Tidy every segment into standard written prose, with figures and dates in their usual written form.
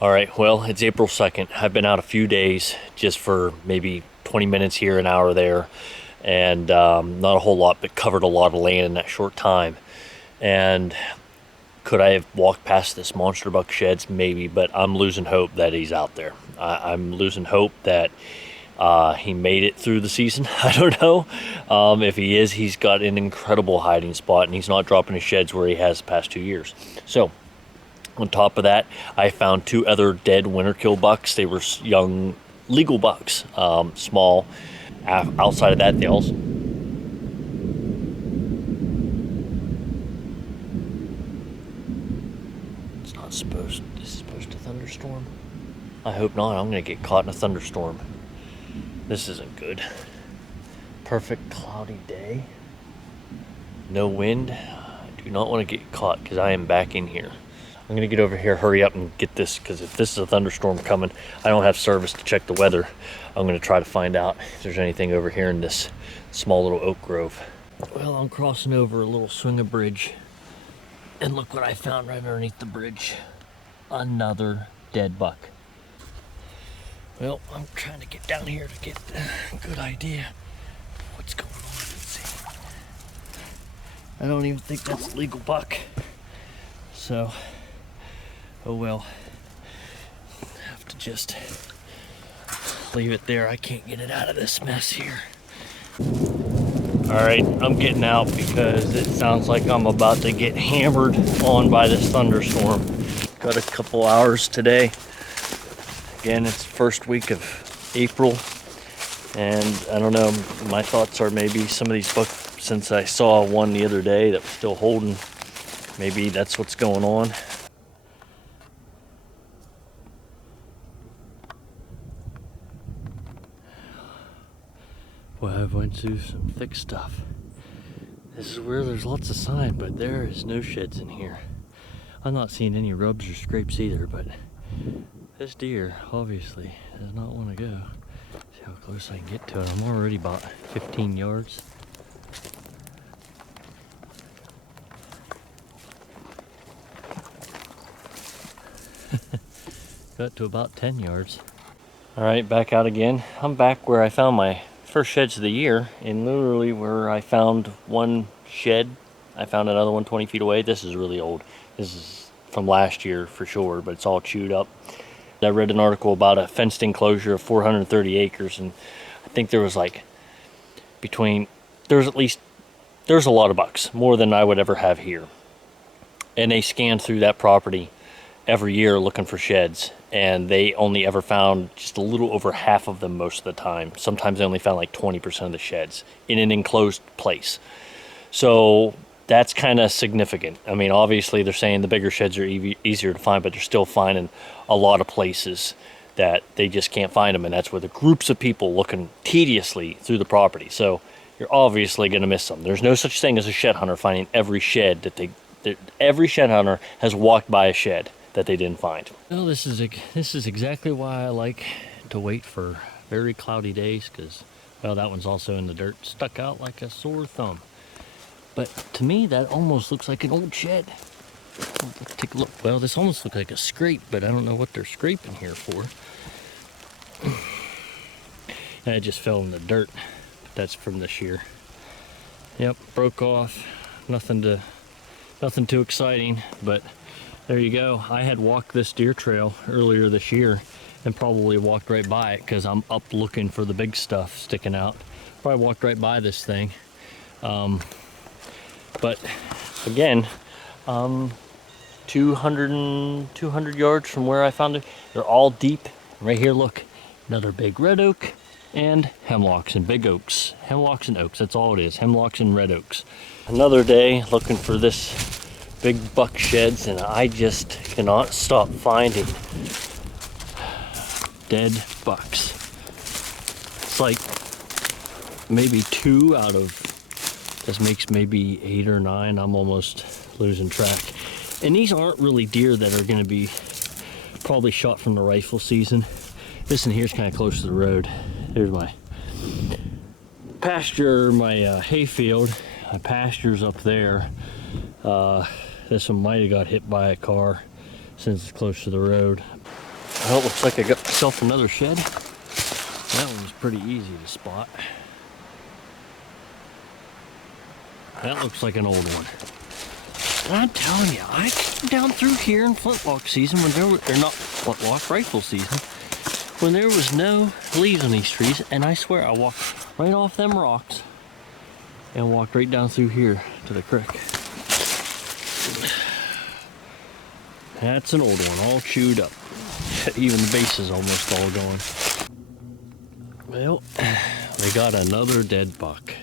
All right, well, it's April 2nd. I've been out a few days just for maybe 20 minutes here, an hour there, and not a whole lot, but covered a lot of land in that short time. And could I have walked past this monster buck sheds? Maybe, but I'm losing hope that he's out there. I'm losing hope that he made it through the season. I don't know. If he is, he's got an incredible hiding spot, and he's not dropping his sheds where he has the past 2 years. So, on top of that, I found 2 other dead winter kill bucks. They were young, legal bucks, small. Outside of that, they also... It's not supposed... This is supposed to thunderstorm? I hope not. I'm going to get caught in a thunderstorm. This isn't good. Perfect cloudy day. No wind. I do not want to get caught because I am back in here. I'm gonna get over here, hurry up and get this, because if this is a thunderstorm coming, I don't have service to check the weather. I'm gonna try to find out if there's anything over here in this small little oak grove. Well, I'm crossing over a little swinger bridge, and look what I found right underneath the bridge. Another dead buck. Well, I'm trying to get down here to get a good idea of what's going on. Let's see. I don't even think that's a legal buck. So, oh well, have to just leave it there. I can't get it out of this mess here. All right, I'm getting out because it sounds like I'm about to get hammered on by this thunderstorm. Got a couple hours today. Again, it's the first week of April, and I don't know, my thoughts are maybe some of these bucks, since I saw one the other day that was still holding, maybe that's what's going on. Well, I went through some thick stuff. This is where there's lots of sign, but there is no sheds in here. I'm not seeing any rubs or scrapes either, but this deer obviously does not want to go. See how close I can get to it. I'm already about 15 yards. Got to about 10 yards. All right, back out again. I'm back where I found my first sheds of the year, and literally where I found one shed, I found another one 20 feet away. This is really old. This is from last year for sure, but it's all chewed up. I read an article about a fenced enclosure of 430 acres, and I think there was like there's a lot of bucks, more than I would ever have here. And they scanned through that property every year looking for sheds, and they only ever found just a little over half of them most of the time. Sometimes they only found like 20% of the sheds in an enclosed place. So that's kind of significant. I mean, obviously they're saying the bigger sheds are easier to find, but they're still finding a lot of places that they just can't find them, and that's where the groups of people looking tediously through the property. So you're obviously going to miss them. There's no such thing as a shed hunter finding every shed that every shed hunter has walked by a shed that they didn't find. Well, this is exactly why I like to wait for very cloudy days, because, well, that one's also in the dirt, stuck out like a sore thumb. But to me, that almost looks like an old shed. Let's take a look. Well, this almost looks like a scrape, but I don't know what they're scraping here for. And it just fell in the dirt, but that's from this year. Yep, broke off. Nothing too exciting, but there you go. I had walked this deer trail earlier this year and probably walked right by it because I'm up looking for the big stuff sticking out. Probably walked right by this thing. But again, 200 yards from where I found it. They're all deep. Right here, look, another big red oak and hemlocks and big oaks. Hemlocks and oaks, that's all it is. Hemlocks and red oaks. Another day looking for this big buck sheds, and I just cannot stop finding dead bucks. It's like maybe 2 out of, this makes maybe 8 or 9. I'm almost losing track. And these aren't really deer that are going to be probably shot from the rifle season. This in here is kind of close to the road. There's my pasture, my hay field. My pasture's up there. This one might have got hit by a car since it's close to the road. Well, it looks like I got myself another shed. That one was pretty easy to spot. That looks like an old one. And I'm telling you, I came down through here in flintlock season when there were, or not flintlock, rifle season, when there was no leaves on these trees, and I swear I walked right off them rocks and walked right down through here to the creek. That's an old one, all chewed up. Even the base is almost all gone. Well, we got another dead buck.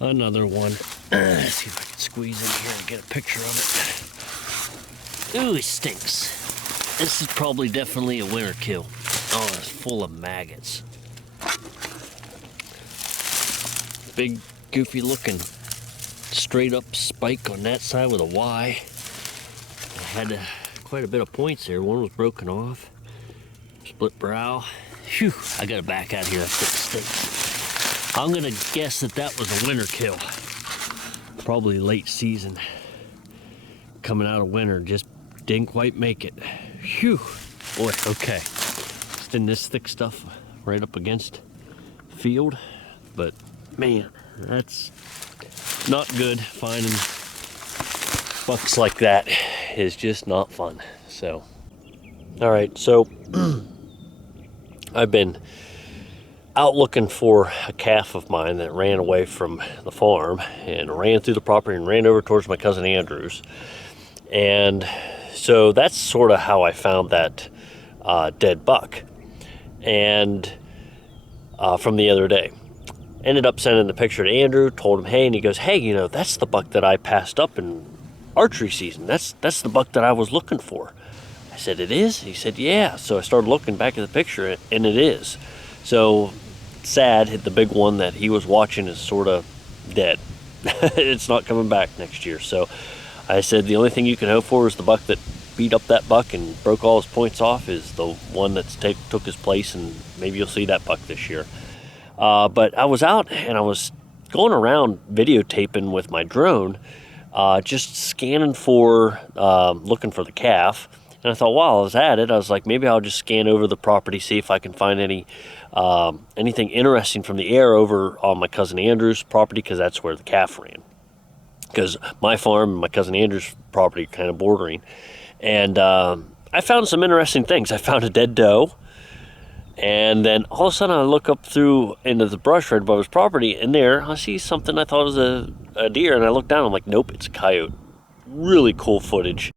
Another one. Let's see if I can squeeze in here and get a picture of it. Ooh, it stinks. This is probably definitely a winter kill. Oh, it's full of maggots. Big, goofy looking, straight up spike on that side with a Y. I had quite a bit of points there. One was broken off. Split brow. Phew, I gotta back out here. That stinks. I'm gonna guess that that was a winter kill. Probably late season. Coming out of winter, just didn't quite make it. Phew. Boy, okay. Just in this thick stuff right up against the field. But man, that's not good. Finding bucks like that is just not fun. So, all right, so I've been out looking for a calf of mine that ran away from the farm and ran through the property and ran over towards my cousin Andrew's. And so that's sort of how I found that dead buck. And from the other day, ended up sending the picture to Andrew, told him, hey, and he goes, hey, you know, that's the buck that I passed up in archery season. That's the buck that I was looking for. I said, it is? He said, yeah. So I started looking back at the picture, and it is. So sad, the big one that he was watching is sort of dead. It's not coming back next year. So I said, the only thing you can hope for is the buck that beat up that buck and broke all his points off is the one that's took his place, and maybe you'll see that buck this year. But I was out and I was going around videotaping with my drone, just scanning for, looking for the calf. And I thought, while I was at it, I was like, maybe I'll just scan over the property, see if I can find anything interesting from the air over on my cousin Andrew's property, because that's where the calf ran. Because my farm and my cousin Andrew's property are kind of bordering. And I found some interesting things. I found a dead doe. And then all of a sudden I look up through into the brush right above his property, and there I see something I thought was a deer, and I look down, I'm like, nope, it's a coyote. Really cool footage.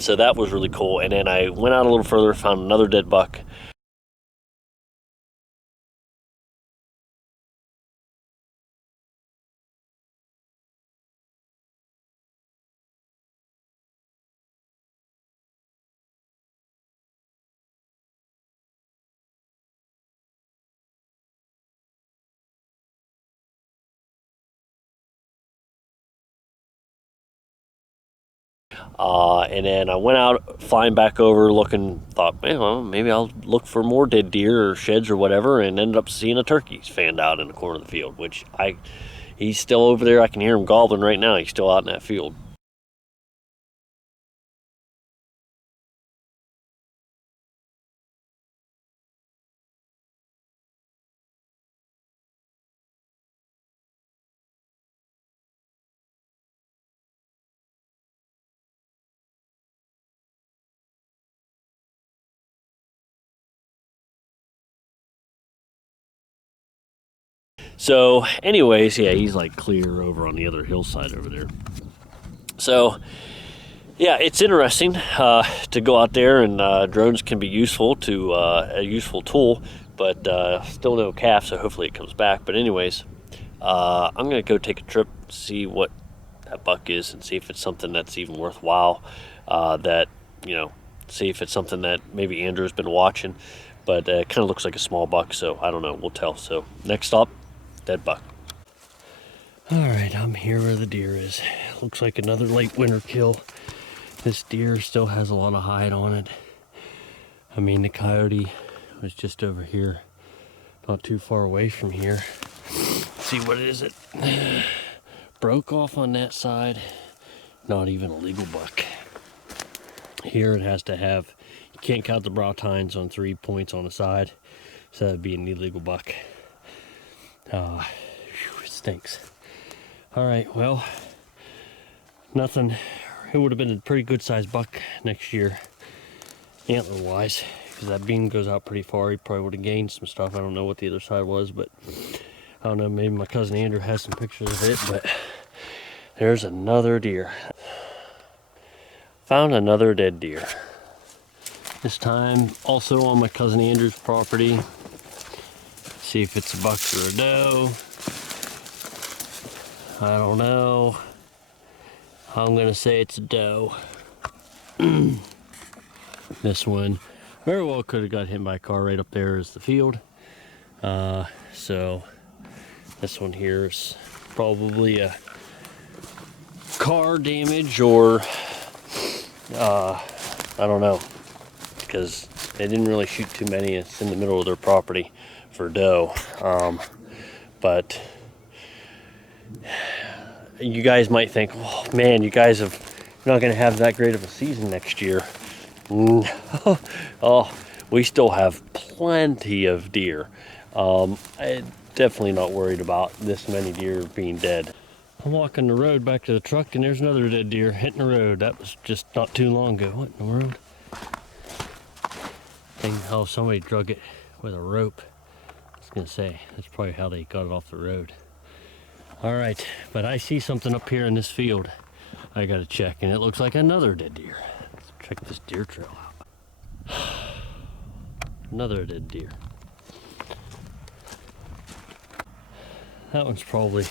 So that was really cool. And then I went out a little further, found another dead buck. And then I went out flying back over looking, thought, man, well, maybe I'll look for more dead deer or sheds or whatever, and ended up seeing a turkey fanned out in the corner of the field, which he's still over there. I can hear him gobbling right now. He's still out in that field. So anyways, yeah, he's like clear over on the other hillside over there. So yeah, it's interesting to go out there, and drones can be useful to a useful tool, but still no calf, so hopefully it comes back. But anyways, I'm gonna go take a trip, see what that buck is, and see if it's something that's even worthwhile. That, you know, see if it's something that maybe Andrew's been watching, but it kind of looks like a small buck, so I don't know, we'll tell. So next stop, dead buck. All right, I'm here where the deer is. Looks like another late winter kill. This deer still has a lot of hide on it. I mean, the coyote was just over here, not too far away from here. Let's see, what is it? Broke off on that side. Not even a legal buck. Here it has to have, you can't count the brow tines on 3 points on the side, so that'd be an illegal buck. It stinks. All right, well, nothing. It would have been a pretty good sized buck next year, antler wise, because that beam goes out pretty far. He probably would have gained some stuff. I don't know what the other side was, but I don't know, maybe my cousin Andrew has some pictures of it. But there's another deer. Found another dead deer. This time also on my cousin Andrew's property. See if it's a buck or a doe. I don't know. I'm gonna say it's a doe. This one very well could have got hit by a car. Right up there is the field. So this one here is probably a car damage, or I don't know, because they didn't really shoot too many. It's in the middle of their property for doe. But you guys might think, oh man, you're not going to have that great of a season next year. Oh, we still have plenty of deer. I'm definitely not worried about this many deer being dead. I'm walking the road back to the truck, and there's another dead deer hitting the road. That was just not too long ago. What in the world? Oh, somebody drug it with a rope. I was gonna say, that's probably how they got it off the road. All right, but I see something up here in this field I gotta check, and it looks like another dead deer. Let's check this deer trail out. Another dead deer. That one's probably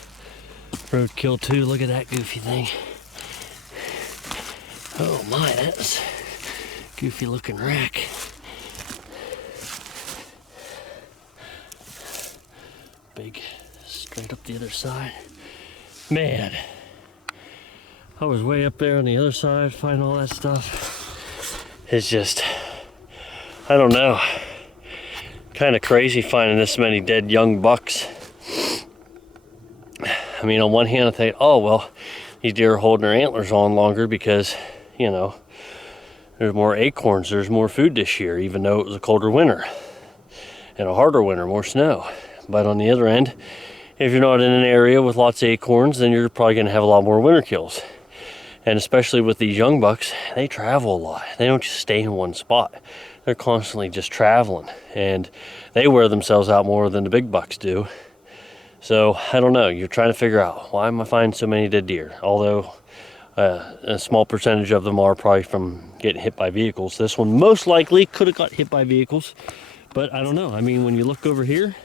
roadkill too. Look at that goofy thing. Oh my, that's a goofy looking rack. Big, straight up the other side. Man, I was way up there on the other side finding all that stuff. It's just, I don't know, kind of crazy finding this many dead young bucks. I mean, on one hand I think, oh well, these deer are holding their antlers on longer because, you know, there's more acorns, there's more food this year, even though it was a colder winter and a harder winter, more snow. But on the other end, if you're not in an area with lots of acorns, then you're probably going to have a lot more winter kills. And especially with these young bucks, they travel a lot. They don't just stay in one spot. They're constantly just traveling, and they wear themselves out more than the big bucks do. So I don't know, you're trying to figure out, why am I finding so many dead deer? Although a small percentage of them are probably from getting hit by vehicles. This one most likely could have got hit by vehicles, but I don't know. I mean, when you look over here,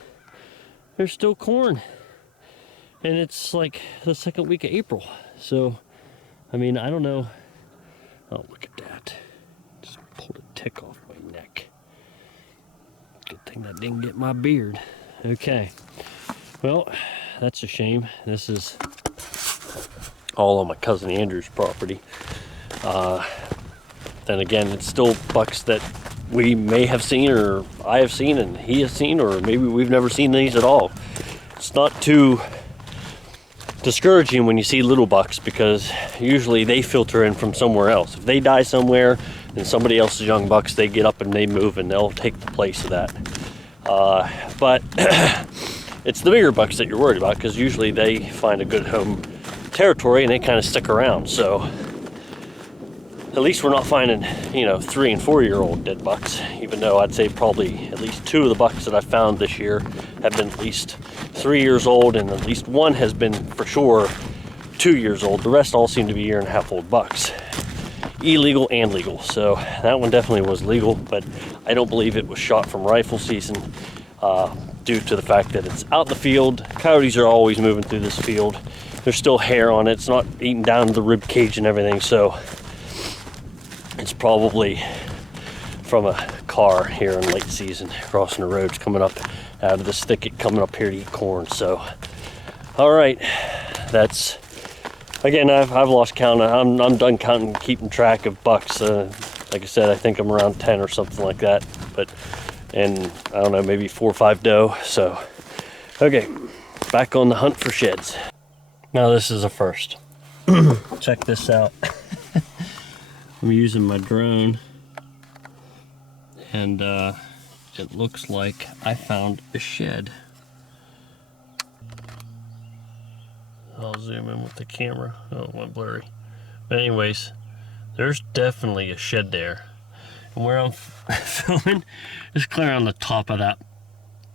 there's still corn, and it's like the second week of April. So I mean, I don't know. Oh, look at that. Just pulled a tick off my neck. Good thing that didn't get my beard. Okay, well, that's a shame. This is all on my cousin Andrew's property. Then again, it's still bucks that we may have seen, or I have seen and he has seen, or maybe we've never seen these at all. It's not too discouraging when you see little bucks, because usually they filter in from somewhere else. If they die somewhere, then somebody else's young bucks, they get up and they move and they'll take the place of that. But it's the bigger bucks that you're worried about, because usually they find a good home territory and they kind of stick around. So at least we're not finding, you know, 3 and 4 year old dead bucks, even though I'd say probably at least 2 of the bucks that I found this year have been at least 3 years old, and at least one has been for sure 2 years old. The rest all seem to be 1.5-year-old old bucks. Illegal and legal. So that one definitely was legal, but I don't believe it was shot from rifle season due to the fact that it's out in the field. Coyotes are always moving through this field. There's still hair on it. It's not eating down to the rib cage and everything, so it's probably from a car here in late season crossing the roads coming up out of this thicket coming up here to eat corn. So all right, that's again, I've lost count. I'm done counting, keeping track of bucks. Like I said, I think I'm around 10 or something like that, and I don't know, maybe 4 or 5 doe. So okay, back on the hunt for sheds. Now this is a first. Check this out. I'm using my drone, and it looks like I found a shed. I'll zoom in with the camera. Oh, it went blurry. But anyways, there's definitely a shed there. And where I'm filming is clear on the top of that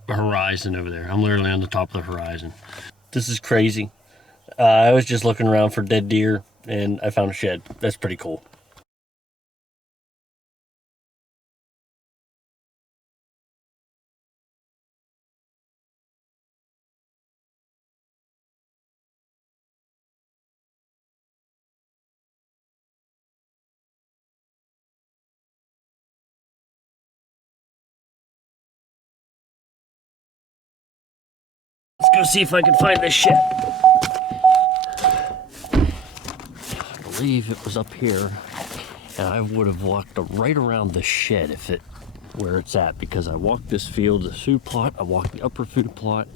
horizon over there. I'm literally on the top of the horizon. This is crazy. I was just looking around for dead deer, and I found a shed. That's pretty cool. Let's go see if I can find this shed. I believe it was up here, and I would have walked right around the shed if it where it's at, because I walked this field, the food plot, I walked the upper food plot.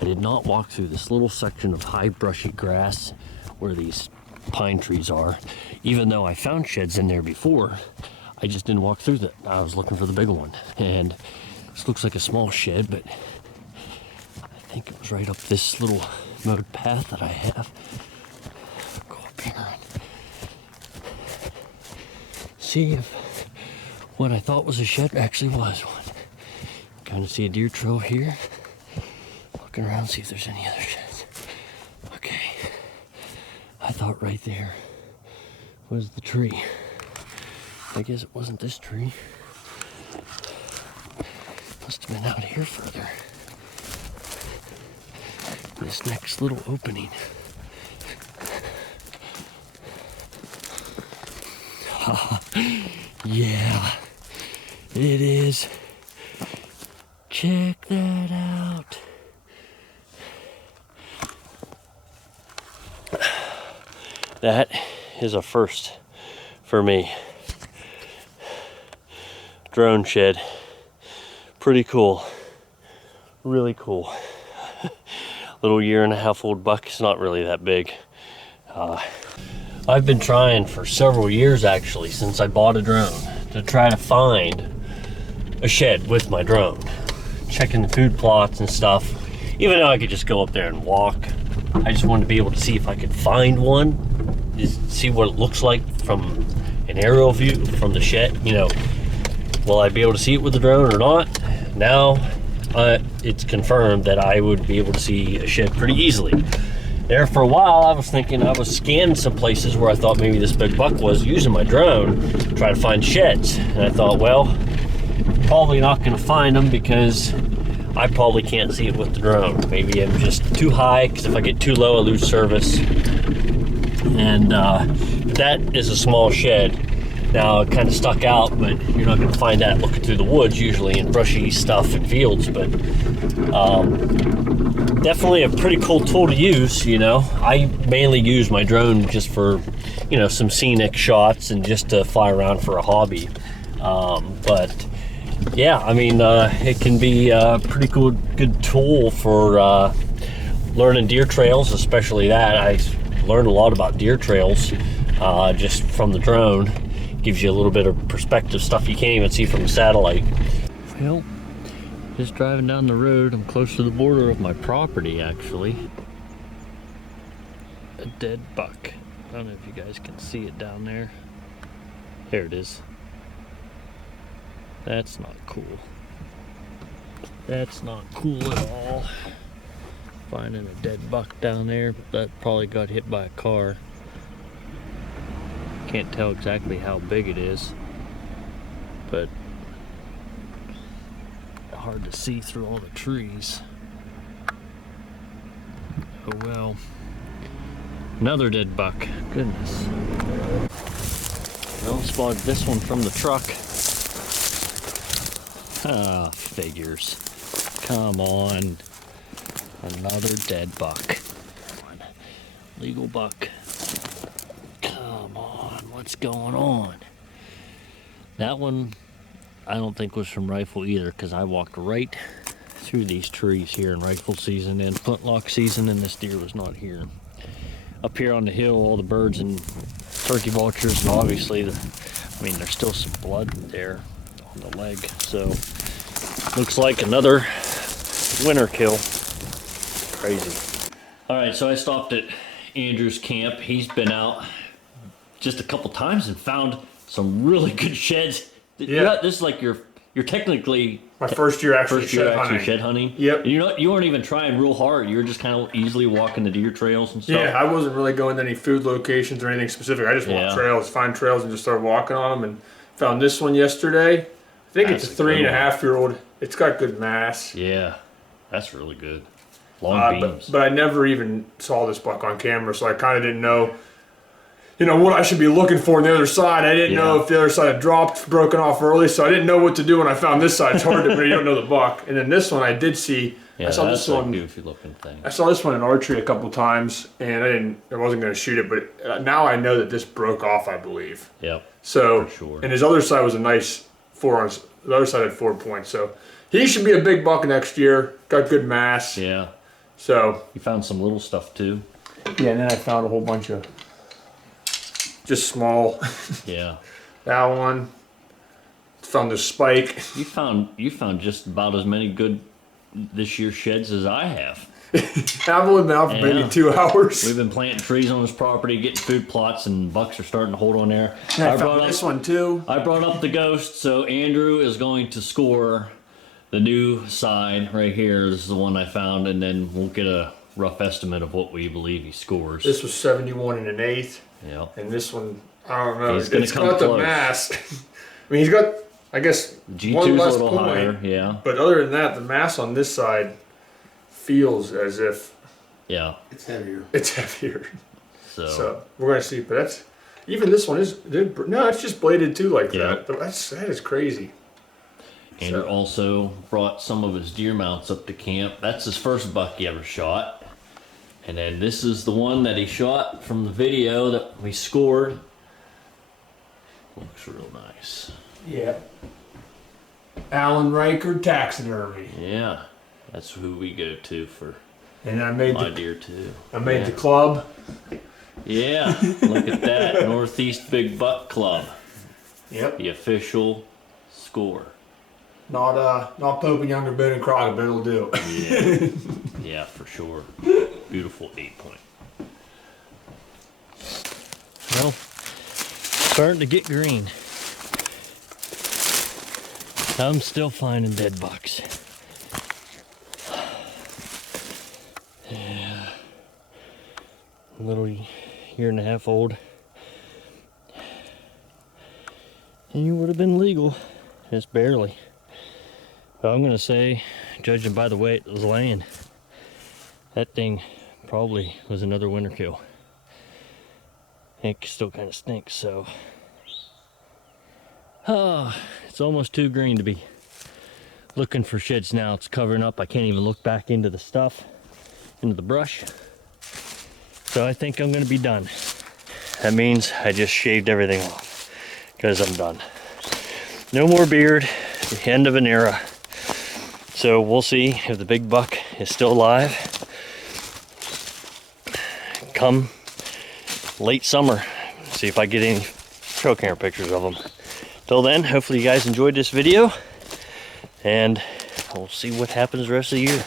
I did not walk through this little section of high brushy grass where these pine trees are. Even though I found sheds in there before, I just didn't walk through that. I was looking for the big one, and this looks like a small shed, but I think it was right up this little mowed path that I have. Go up here and see if what I thought was a shed actually was one. Kind of see a deer trail here. Looking around, see if there's any other sheds. Okay, I thought right there was the tree. I guess it wasn't this tree. Must have been out here further. This next little opening. Yeah, it is. Check that out. That is a first for me. Drone shed. Pretty cool. Really cool. Little 1.5-year-old buck. It's not really that big. I've been trying for several years actually, since I bought a drone, to try to find a shed with my drone. Checking the food plots and stuff. Even though I could just go up there and walk, I just wanted to be able to see if I could find one, just see what it looks like from an aerial view from the shed. You know, will I be able to see it with the drone or not? Now it's confirmed that I would be able to see a shed pretty easily. There for a while, I was thinking, I was scanning some places where I thought maybe this big buck was, using my drone to try to find sheds. And I thought, well, probably not going to find them because I probably can't see it with the drone. Maybe I'm just too high, because if I get too low, I lose service. And that is a small shed. Now, it kind of stuck out, but you're not going to find that looking through the woods usually in brushy stuff and fields. But definitely a pretty cool tool to use, you know. I mainly use my drone just for, you know, some scenic shots and just to fly around for a hobby. But yeah, I mean, it can be a pretty good tool for learning deer trails, especially that. I learned a lot about deer trails just from the drone. Gives you a little bit of perspective, stuff you can't even see from a satellite. Well, just driving down the road, I'm close to the border of my property actually. A dead buck. I don't know if you guys can see it down there. There it is. That's not cool. That's not cool at all. Finding a dead buck down there. That probably got hit by a car. Can't tell exactly how big it is, but hard to see through all the trees. Oh well. Another dead buck. Goodness. Well, spotted this one from the truck. Ah, figures. Come on. Another dead buck. Legal buck. Come on, what's going on? That one I don't think was from rifle either, because I walked right through these trees here in rifle season and flintlock season, and this deer was not here. Up here on the hill, all the birds and turkey vultures, and obviously I mean, there's still some blood there on the leg, so looks like another winter kill. Crazy. All right, so I stopped at Andrew's camp. He's been out just a couple times and found some really good sheds. Yeah, this is like you're technically my first year actually shed hunting. Yep. And you weren't even trying real hard. You were just kind of easily walking the deer trails and stuff. Yeah, I wasn't really going to any food locations or anything specific. I just walked trails, find trails, and just started walking on them. And found this one yesterday. I think it's a 3.5-year-old. It's got good mass. Yeah, that's really good. Long beams. But I never even saw this buck on camera, so I kind of didn't know, what I should be looking for on the other side. I didn't know if the other side had dropped, broken off early, so I didn't know what to do when I found this side. It's hard to, when you don't know the buck. And then this one I did see. Yeah, I saw that's this one. a goofy looking thing. I saw this one in archery a couple times, and I wasn't going to shoot it, but now I know that this broke off, I believe. Yep. So, for sure. And his other side was a nice 4 ounce. The other side had 4 points, so he should be a big buck next year. Got good mass. Yeah. So you found some little stuff too. Yeah, and then I found a whole bunch of just small. Yeah. That one. Found the spike. You found just about as many good this year's sheds as I have. I've only been out for maybe 2 hours. We've been planting trees on this property, getting food plots, and bucks are starting to hold on there. And I found this one too. I brought up the ghost, so Andrew is going to score the new side right here. This is the one I found, and then we'll get a rough estimate of what we believe he scores. This was 71 1/8. Yeah. And this one, I don't know. It's got the mass. I mean, he's got, I guess, G2's one less a little point, higher, yeah. But other than that, the mass on this side feels as if it's heavier. It's heavier. So we're gonna see, but that's even this one is no, it's just bladed too like that. That is crazy. Andrew also brought some of his deer mounts up to camp. That's his first buck he ever shot. And then this is the one that he shot from the video that we scored. Looks real nice. Yeah. Alan Riker taxidermy. Yeah. That's who we go to for and I made my deer too. I made the club. Yeah. Look at that. Northeast Big Buck Club. Yep. The official score. Not Pope and Younger, Boone and Crockett, but it'll do. Yeah. Yeah, for sure. Beautiful 8-point. Well, starting to get green. I'm still finding dead bucks. Yeah. A little 1.5 old. And you would have been legal. Just barely. But I'm gonna say, judging by the way it was laying, that thing probably was another winter kill. It still kind of stinks, so. It's almost too green to be looking for sheds now. It's covering up. I can't even look back into the stuff, into the brush. So I think I'm gonna be done. That means I just shaved everything off because I'm done. No more beard, the end of an era. So we'll see if the big buck is still alive come late summer. See if I get any trail camera pictures of them. Till then, hopefully you guys enjoyed this video, and we'll see what happens the rest of the year.